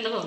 కింద పో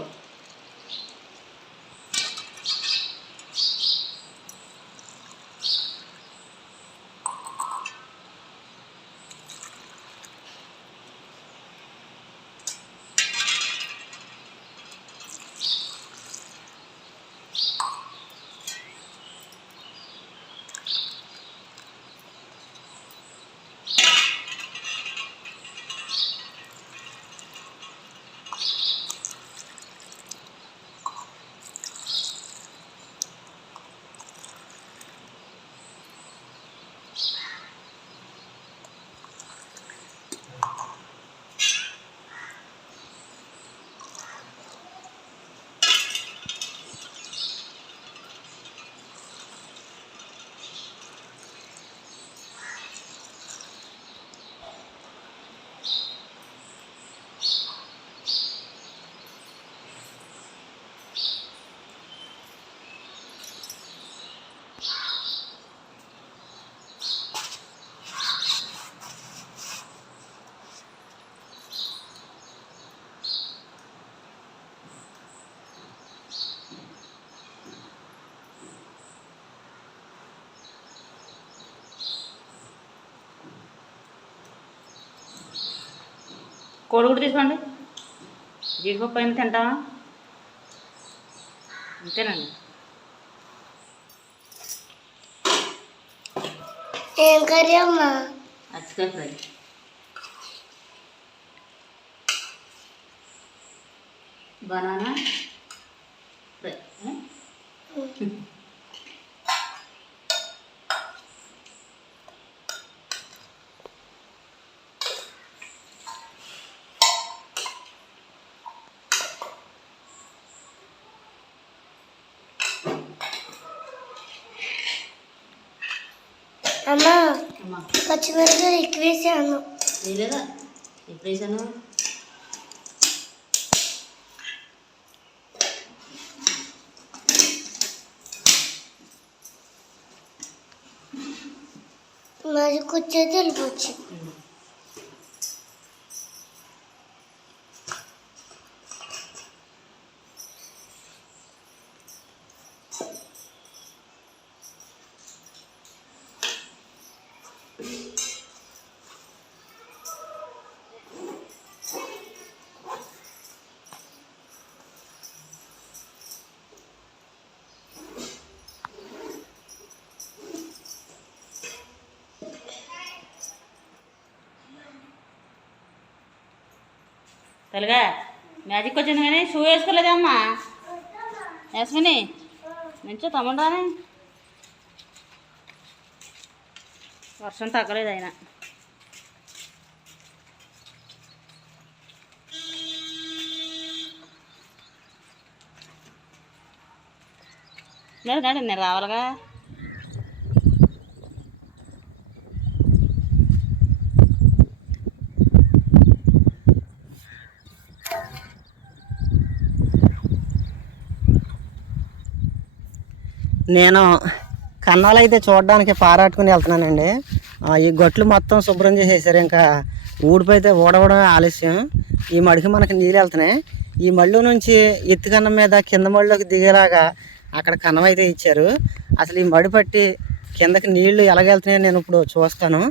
కోడిగుడ్డు తీసుకోండి. జీడిపప్పు అయినా తింటావా? అంతేనండి. ఏం కర్రీ అమ్మా? అచ్చకాయ ఫ్రై. బనానా ఫ్రై ఏ? అమ్మా పచ్చిమిరపకాయలు ఎక్కువ వేసాను వేయలేదా ఎప్పుడు వేసాను మరి తెలుగా? మ్యాజిక్ వచ్చింది కానీ షూ వేసుకోలేదమ్మా వేసుకుని నుంచో తమ్ముడానే వర్షం తగ్గలేదు అయినా లేదు కాదు నేను రావాలిగా. నేను కన్నాలు అయితే చూడడానికి పారాట్టుకుని వెళ్తున్నానండి. ఈ గట్లు మొత్తం శుభ్రం చేసేసారు. ఇంకా ఊడిపోయితే ఊడవడమే ఆలస్యం. ఈ మడికి మనకి నీళ్ళు వెళ్తున్నాయి. ఈ మళ్ళు నుంచి ఎత్తు కన్నం మీద కింద మళ్ళలోకి దిగేలాగా అక్కడ కన్నం అయితే ఇచ్చారు. అసలు ఈ మడి పట్టి కిందకి నీళ్ళు ఎలాగెళ్తున్నాయో నేను ఇప్పుడు చూస్తాను.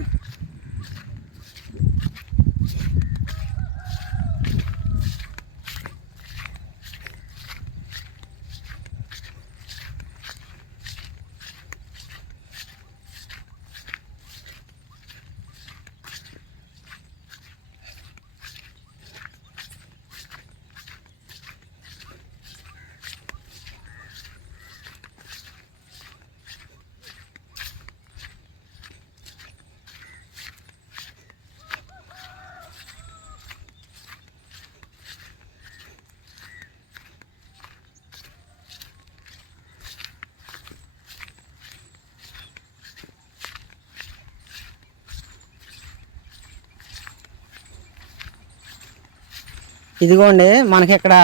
ఇదిగోండి మనకి ఇక్కడ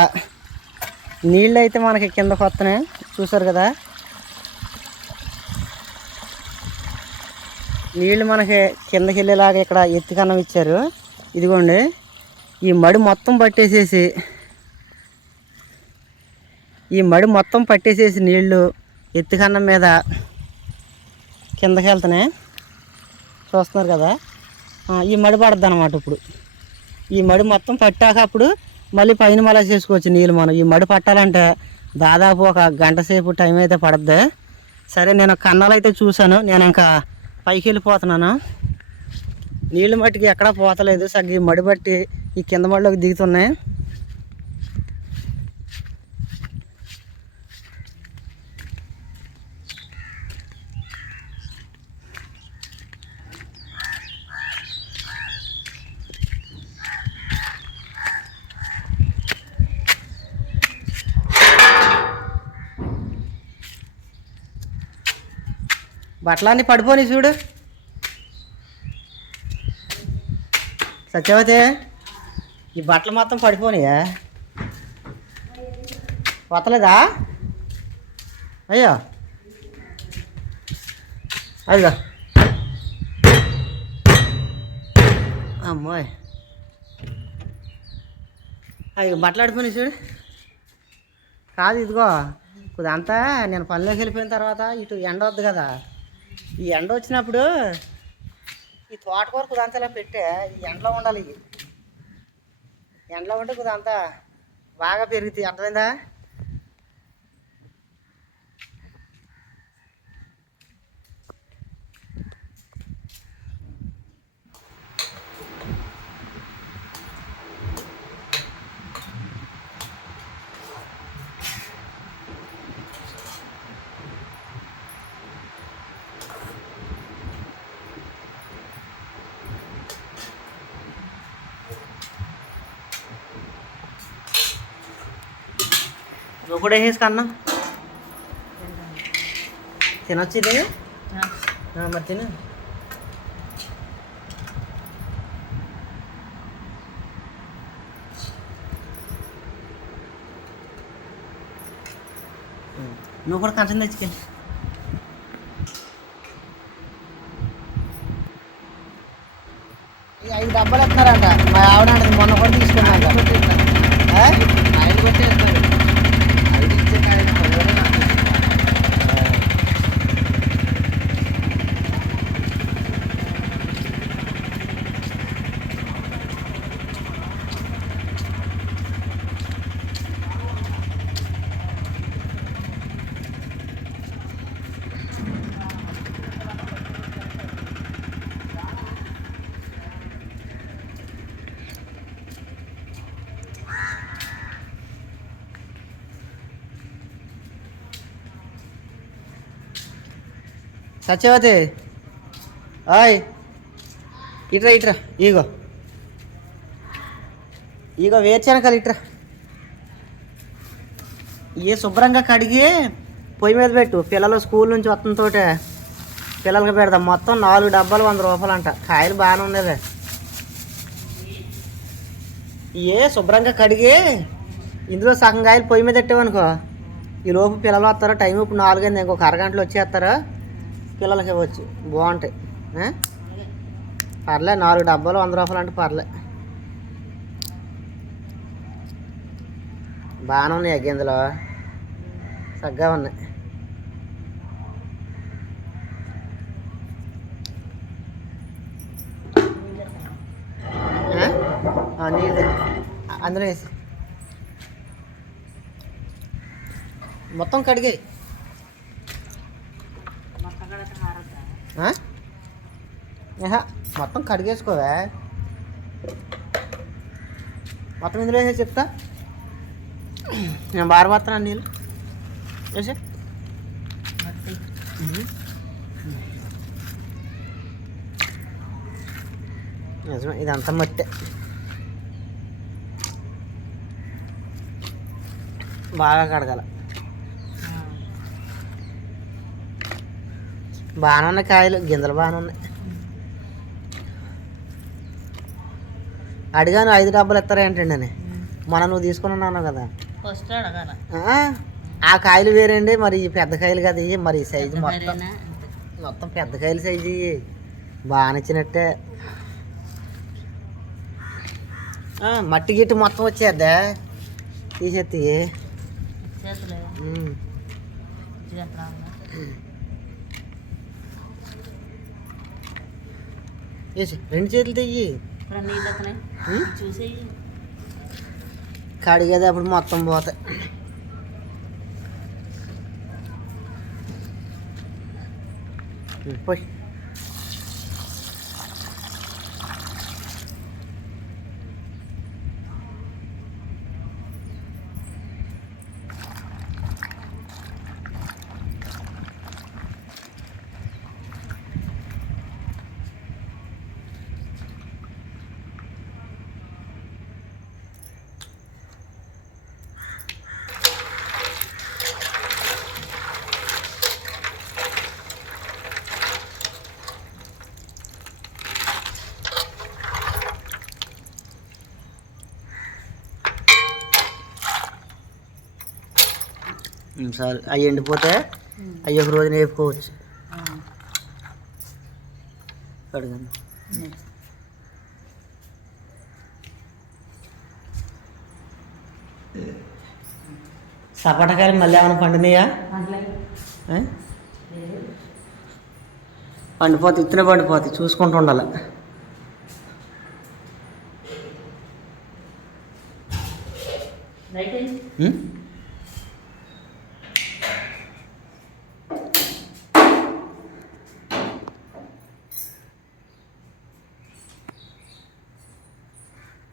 నీళ్ళు అయితే మనకి కింద వస్తున్నాయి చూసారు కదా? నీళ్ళు మనకి కిందకి వెళ్ళేలాగా ఇక్కడ ఎత్తికన్నం ఇచ్చారు. ఇదిగోండి ఈ మడి మొత్తం పట్టేసేసి ఈ మడి మొత్తం పట్టేసేసి నీళ్ళు ఎత్తికన్నం మీద కిందకి వెళ్తున్నాయి. చూస్తున్నారు కదా? ఈ మడి పడద్దు అనమాట ఇప్పుడు. ఈ మడి మొత్తం పట్టాక అప్పుడు మళ్ళీ పైన మళ్ళీ చేసుకోవచ్చు నీళ్ళు మనం. ఈ మడి పట్టాలంటే దాదాపు ఒక గంట సేపు టైం అయితే పడద్ది. సరే నేను కన్నాలు అయితే చూశాను. నేను ఇంకా పైకి వెళ్ళిపోతున్నాను. నీళ్ళు మట్టికి ఎక్కడా పోతలేదు. సగ్గి ఈ మడి బట్టి ఈ కింద మడిలోకి దిగుతున్నాయి. బట్టలన్నీ పడిపోని చూడు. సత్యవతి ఈ బట్టలు మొత్తం పడిపోనియా? వతలేదా అయ్యో. అయ్యో అమ్మాయి. అయ్యో బట్టలు చూడు. కాదు ఇదిగో అంతా నేను పనిలోకి వెళ్ళిపోయిన తర్వాత ఇటు ఎండ వద్దు కదా. ఈ ఎండ వచ్చినప్పుడు ఈ తోటకూర కుదంతా పెట్టే ఈ ఎండలో ఉండాలి. ఎండలో ఉంటే కుదంతా బాగా పెరుగుతాయి. అర్థమైందా? నువ్వు కూడా వేసేసి కన్నా తినొచ్చు ఇది మరి తిను. నువ్వు కూడా కంచం తెచ్చుకెళ్ళి ఐదు డబ్బాలు ఎత్తున్నారంట మా ఆవిడ సత్యవతి. ఆయ్. ఇట్రా ఇట్రా ఈగో. ఈగో వేరుశనగలు ఇట్రా. ఏ శుభ్రంగా కడిగి పొయ్యి మీద పెట్టు. పిల్లలు స్కూల్ నుంచి వస్తుంతోటే పిల్లలకి పెడదాం మొత్తం నాలుగు డబ్బాలు వంద రూపాయలు అంట కాయలు బాగానే ఉన్నది ఏ శుభ్రంగా కడిగి ఇందులో సగం కాయలు పొయ్యి మీద పెట్టావనుకో. ఈ లోపు పిల్లలు వస్తారు. టైం ఇప్పుడు నాలుగైంది. ఇంకొక అరగంటలో వచ్చేస్తారు. పిల్లలకి ఇవ్వచ్చు. బాగుంటాయి. పర్లే నాలుగు డబ్బాలు వంద రూపాయలు అంటే పర్లే. బాగానే ఉన్నాయి గింజలు చక్కగా ఉన్నాయి. నీళ్ళు. అందులో వేసి. మొత్తం కడిగాయి ఆ? ఏహా, మొత్తం కడిగేసుకోవే. మొత్తం ఇందులో వేసే చెప్తా. నేను బారబోతున్నాను నీళ్ళు? వేసే నిజమే ఇదంతా మట్టే. బాగా కడగాల. బాగానే ఉన్నాయి కాయలు గింజలు బాగానే ఉన్నాయి అడిగాను ఐదు డబ్బులు ఇస్తారా ఏంటండి అని. మొన్న నువ్వు తీసుకుని ఉన్నావు కదా. ఆ, కాయలు వేరండి మరి పెద్ద కాయలు కదా ఇవి మరి సైజు మొత్తం? మొత్తం పెద్ద కాయలు సైజు ఇవి బాగా నచ్చినట్టే మట్టి గిట్టి మొత్తం వచ్చేద్దా? తీసేత్తి చేతులే ఉమ్. ఇది ఎక్కడ ఉందా? వేసి రెండు చేతులు తెయ్యి. కడిగేది అప్పుడు మొత్తం పోతాయి. పోయి. సరే అవి ఎండిపోతే అవి ఒక రోజున వేపుకోవచ్చు ఇది. సపోటాకాయలు మళ్ళీ ఏమైనా పండినాయా? పండిపోతే ఇత్తనే పండిపోతాయి చూసుకుంటూ ఉండాలి. రైట్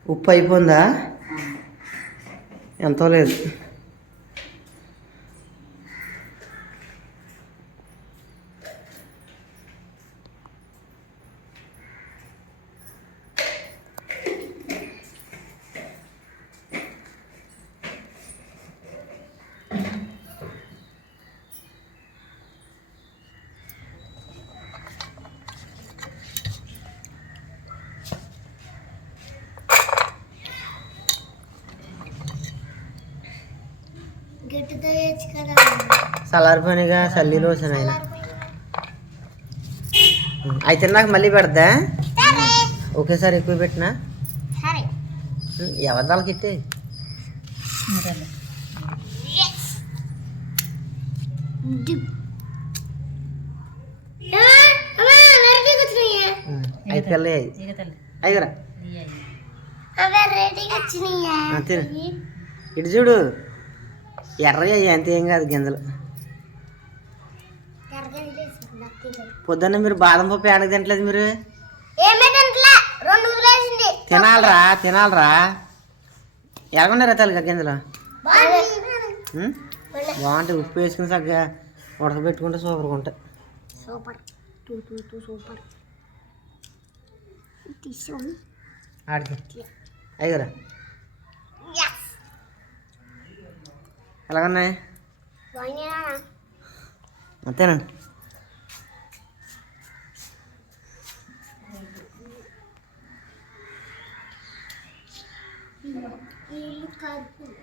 ఉప్పు అయిపోయిందా ఆ. ఎంతో లేదు చల్లారిపోయినగా చల్లీలో వచ్చిన ఆయన అయితే నాకు మళ్ళీ పెడతా. ఒకేసారి ఎక్కువ పెట్టినా? సరే. ఎవరి దానికి ఇట్టే? అయ్యరా. ఇటు చూడు. ఎర్రగా అంతే ఏం కాదు గింజలు. పొద్దున్న మీరు బాదం పప్పు ఏడకి తింటలేదు మీరు? తినాలరా తినాలరా. ఎలాగున్నారా తల్లిగా గింజలు? బాగుంటాయి ఉప్పు వేసుకుని చక్కగా ఉడకబెట్టుకుంటే సూపర్గా ఉంటాయి. సూపర్. టూ టూ టూ సూపర్. ఆడికి. అయ్యరా ఎలాగున్నాయి అంతేనండి కాదు.